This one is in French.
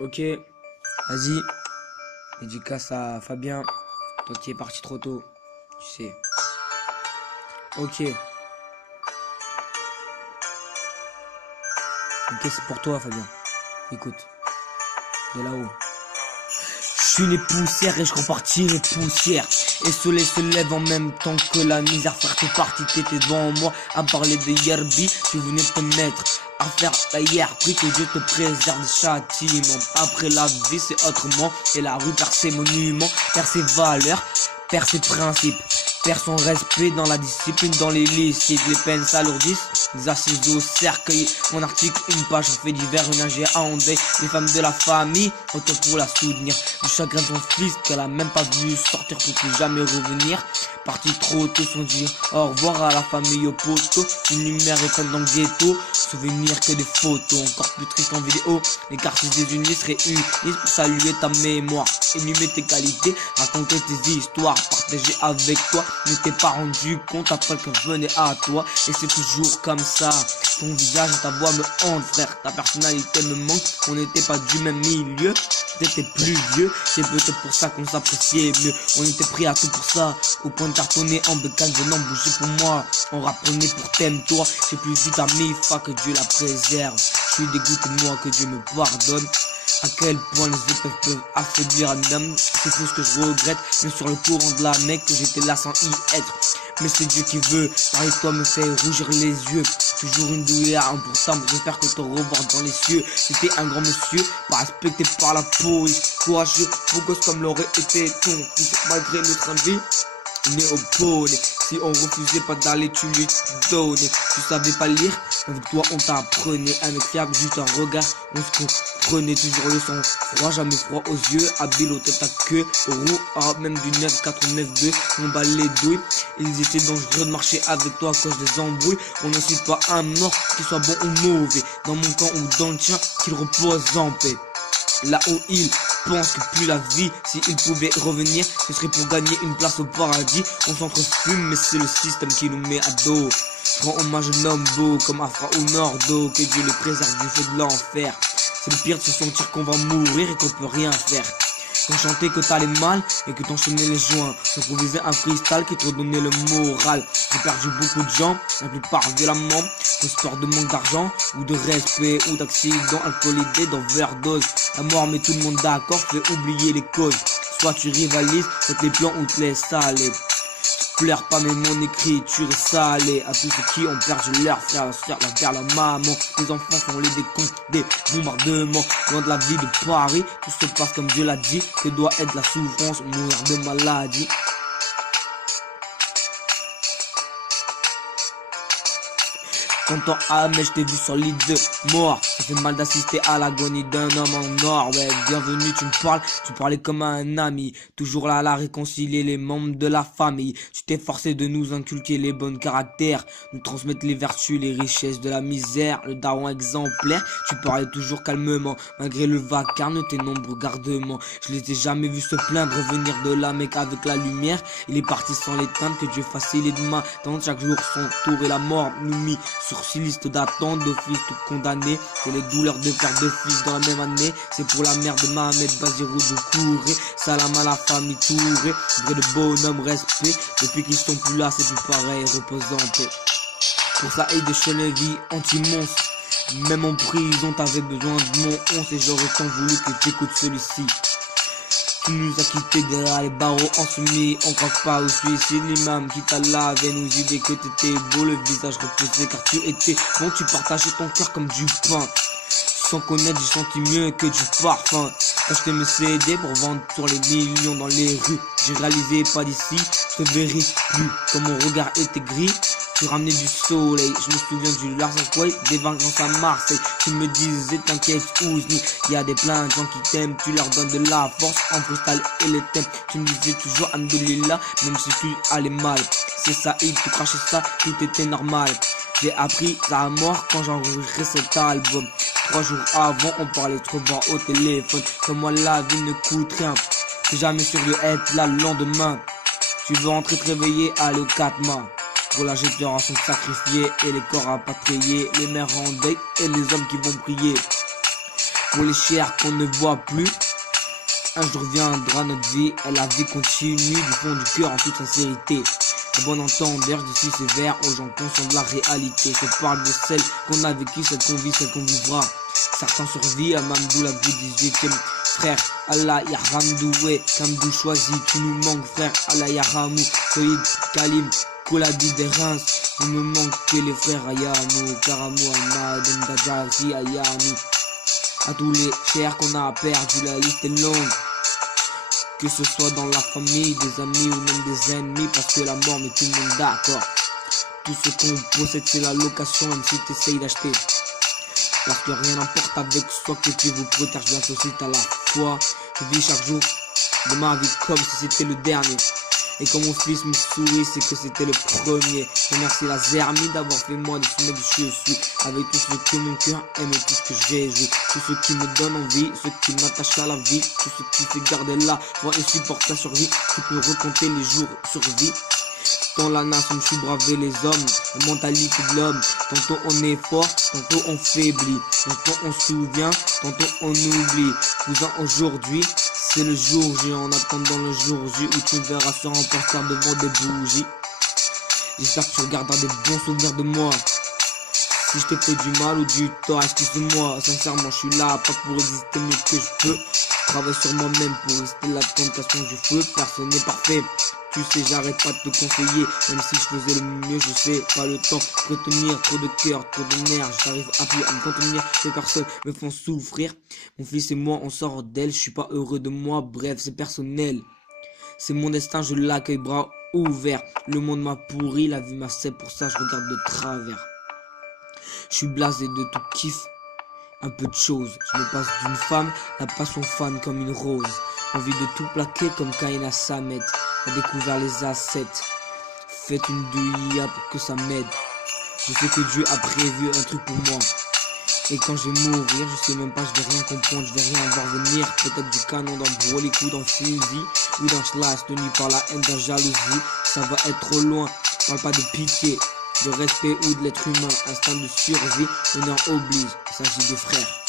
Ok, vas-y. Dédicace à Fabien. Toi qui es parti trop tôt. Tu sais. Ok. Ok, c'est pour toi, Fabien. Écoute. De là-haut. Je suis les poussières et je repartis les poussières. Et le soleil se lève en même temps que la misère. Frère, t'es parti, t'étais devant moi à parler de Yerbi. Tu venais te mettre à faire ta hier. Prie que Dieu te préserve des châtiments. Après la vie, c'est autrement. Et la rue perd ses monuments, perd ses valeurs, perd ses principes, perd son respect dans la discipline, dans les lycées. Les peines s'alourdissent, les assises au cercueil. Mon article, une page, on fait divers, une AGA en deuil. Les femmes de la famille, retour pour la soutenir. Du chagrin de son fils qu'elle a même pas vu sortir pour plus jamais revenir. Parti trop tôt sans dire au revoir à la famille au poteau. Une lumière éteinte dans le ghetto, souvenir que des photos. Encore plus triste en vidéo, les quartiers des unis se réunissent pour saluer ta mémoire, énumer tes qualités, raconter tes histoires, partager avec toi. Ne t'es pas rendu compte après que je venais à toi. Et c'est toujours comme ça. Ton visage et ta voix me hantent, frère. Ta personnalité me manque. On n'était pas du même milieu. T'étais plus vieux. C'est peut-être pour ça qu'on s'appréciait mieux. On était pris à tout pour ça. Au point de cartonner en bécane, venant bouger pour moi. On rapprenait pour t'aimes-toi. J'ai plus vite à Mifa, que Dieu la préserve. Je suis dégoûté de moi, que Dieu me pardonne. À quel point les autres peuvent affaiblir un homme. C'est tout ce que je regrette. Mais sur le courant de la Mecque, que j'étais là sans y être. Mais c'est Dieu qui veut. Parler de toi me fait rougir les yeux. Toujours une douleur importante. J'espère que te revoir dans les cieux. C'était un grand monsieur, pas respecté par la police. Courageux, beau gosse comme l'aurait été ton fils. Malgré le train de vie, né au poney. Si on refusait pas d'aller, tu lui donnais. Tu savais pas lire, avec toi on t'apprenait. Un mec fiable, juste un regard, on se comprenait. Toujours le sang froid, jamais froid aux yeux. Habile au tête à queue, aux roues, même du 9-4 ou 9-2. On bat les douilles, ils étaient dangereux de marcher avec toi à cause des embrouilles. On n'incite pas un mort, qu'il soit bon ou mauvais. Dans mon camp ou dans le tien, qu'il repose en paix. Là où il pense que plus la vie, s'il pouvait revenir, ce serait pour gagner une place au paradis. On s'entrefume, mais c'est le système qui nous met à dos. Je rends hommage à un homme beau comme Afra ou Nordo, que Dieu les préserve du feu de l'enfer. C'est le pire de se sentir qu'on va mourir et qu'on peut rien faire. Qu'on chantait que t'allais mal et que t'enchaînais les joints. Improviser un freestyle qui te redonnait le moral. J'ai perdu beaucoup de gens, la plupart violemment, de sport, de manque d'argent, ou de respect, ou d'accident, alcoolisé, d'overdose. La mort met tout le monde d'accord, fait oublier les causes. Soit tu rivalises, soit les plans ou te laissent aller. Pleure pas mais mon écriture est salée. À tous ceux qui ont perdu leur frère, leur soeur, leur père, leur maman. Les enfants font les décomptes des bombardements. Loin de la vie de Paris, tout se passe comme Dieu l'a dit. Que doit être la souffrance ou mourir de maladie. Tonton Ahmed, je t'ai vu sur l'île de mort. Ça fait mal d'assister à l'agonie d'un homme en or. Ouais, bienvenue, tu me parles, tu parlais comme un ami. Toujours là à réconcilier les membres de la famille. Tu t'es forcé de nous inculquer les bons caractères, nous transmettre les vertus, les richesses de la misère. Le daron exemplaire, tu parlais toujours calmement. Malgré le vacarme de tes nombreux gardements. Je les ai jamais vus se plaindre, revenir de la Mecque avec la lumière. Il est parti sans l'éteindre, que Dieu fasse les demain. Tant chaque jour son tour et la mort nous mit sur ces listes d'attente de fils tout condamnés. C'est les douleurs de père de fils dans la même année. C'est pour la mère de Mohamed Bazirou Doucouré. Salam à la famille Touré. Vrai de bonhomme, respect. Depuis qu'ils sont plus là, c'est plus pareil, reposant en paix. Pour ça et de Chenevier, anti-monstre. Même en prison, t'avais besoin de mon 11 et j'aurais tant voulu que t'écoutes celui-ci. Tu nous as quittés derrière les barreaux ensoumis. On croit pas au suicide. L'imam qui t'a lavé nous idées que t'étais beau, le visage reposé car tu étais bon. Tu partageais ton cœur comme du pain. Sans connaître, j'ai senti mieux que du parfum. Acheter mes CD pour vendre sur les millions dans les rues. J'ai réalisé pas d'ici, je te verrai plus. Comme mon regard était gris, tu ramenais du soleil. Je me souviens du Larzac, des vacances à Marseille. Tu me disais t'inquiète Ouzni, y a des plein de gens qui t'aiment. Tu leur donnes de la force en freestyle et les thèmes. Tu me disais toujours Alhamdoulilah, même si tu allais mal. C'est ça, tu crachais ça, tout était normal. J'ai appris à mort quand j'enregistrais cet album. 3 jours avant, on parlait trop bas au téléphone. Comme moi, la vie ne coûte rien. T'es jamais sûr de être là le lendemain. Tu veux rentrer te réveiller, aller au 4 mains. Pour la génération sacrifiée et les corps rapatriés. Les mères en deuil et les hommes qui vont prier. pour les chers qu'on ne voit plus. Un jour viendra notre vie et la vie continue du fond du cœur en toute sincérité. À bon entendeur, je suis sévère aux gens conscients de la réalité. Je parle de celle qu'on a vécue, celle qu'on vit, celle qu'on vivra. Certains survivent à Mamdou, la bout 18e. Frère, Allah Yahamdoué, Kamdou choisi, tu nous manques, frère, Allah Yahamou, Soïd, Kalim, Koulabi des Reims. Il me manque que les frères Ayamou, Karamou, Ahmad, Mdadjazi, Ayami. À tous les chers qu'on a perdu, la liste est longue. Que ce soit dans la famille, des amis ou même des ennemis, parce que la mort met tout le monde d'accord. Tout ce qu'on possède c'est la location, même si tu essayes d'acheter. Parce que rien n'importe avec soi que tu vous protège de la société à la fois. Je vis chaque jour de ma vie comme si c'était le dernier. Et quand mon fils me sourit, c'est que c'était le premier. Je remercie la Zermie d'avoir fait moi de ce mec que je suis. Avec tout ce que mon cœur aime et tout ce que j'ai joué. Tout ce qui me donne envie, ce qui m'attache à la vie. Tout ce qui fait garder la foi et supporte la survie. Tu peux recompter les jours sur vie. Dans la nation, je suis bravé les hommes, la mentalité de l'homme. Tantôt on est fort, tantôt on faiblit. Tantôt on se souvient, tantôt on oublie. Cousin, aujourd'hui, c'est le jour J. En attendant le jour J où tu verras sur un poster devant des bougies. J'espère que tu regarderas des bons souvenirs de moi. Si je t'ai fait du mal ou du tort, excuse-moi. Sincèrement, je suis là, pas pour exister mieux que je peux. Je travaille sur moi-même pour rester la tentation du feu. Personne n'est parfait. Tu sais, j'arrête pas de te conseiller. Même si je faisais le mieux, je sais pas le temps de retenir. Trop de cœur, trop de nerfs. J'arrive à plus à me contenir. Ces personnes me font souffrir. Mon fils et moi, on sort d'elle. Je suis pas heureux de moi. Bref, c'est personnel. C'est mon destin, je l'accueille bras ouverts. Le monde m'a pourri, la vie m'a fait. Pour ça, je regarde de travers. Je suis blasé de tout kiff. Un peu de choses. Je me passe d'une femme, la passion fan comme une rose. Envie de tout plaquer comme Caïn à Samet. A découvert les assets. Faites une douilla pour que ça m'aide. Je sais que Dieu a prévu un truc pour moi. Et quand je vais mourir, je sais même pas, je vais rien comprendre, je vais rien voir venir. Peut-être du canon d'un brolic ou d'un fusil, ou d'un slash tenu par la haine, d'un jalousie. Ça va être trop loin, parle pas de pitié, de respect ou de l'être humain. Instinct de survie, honneur oblige, il s'agit des frères.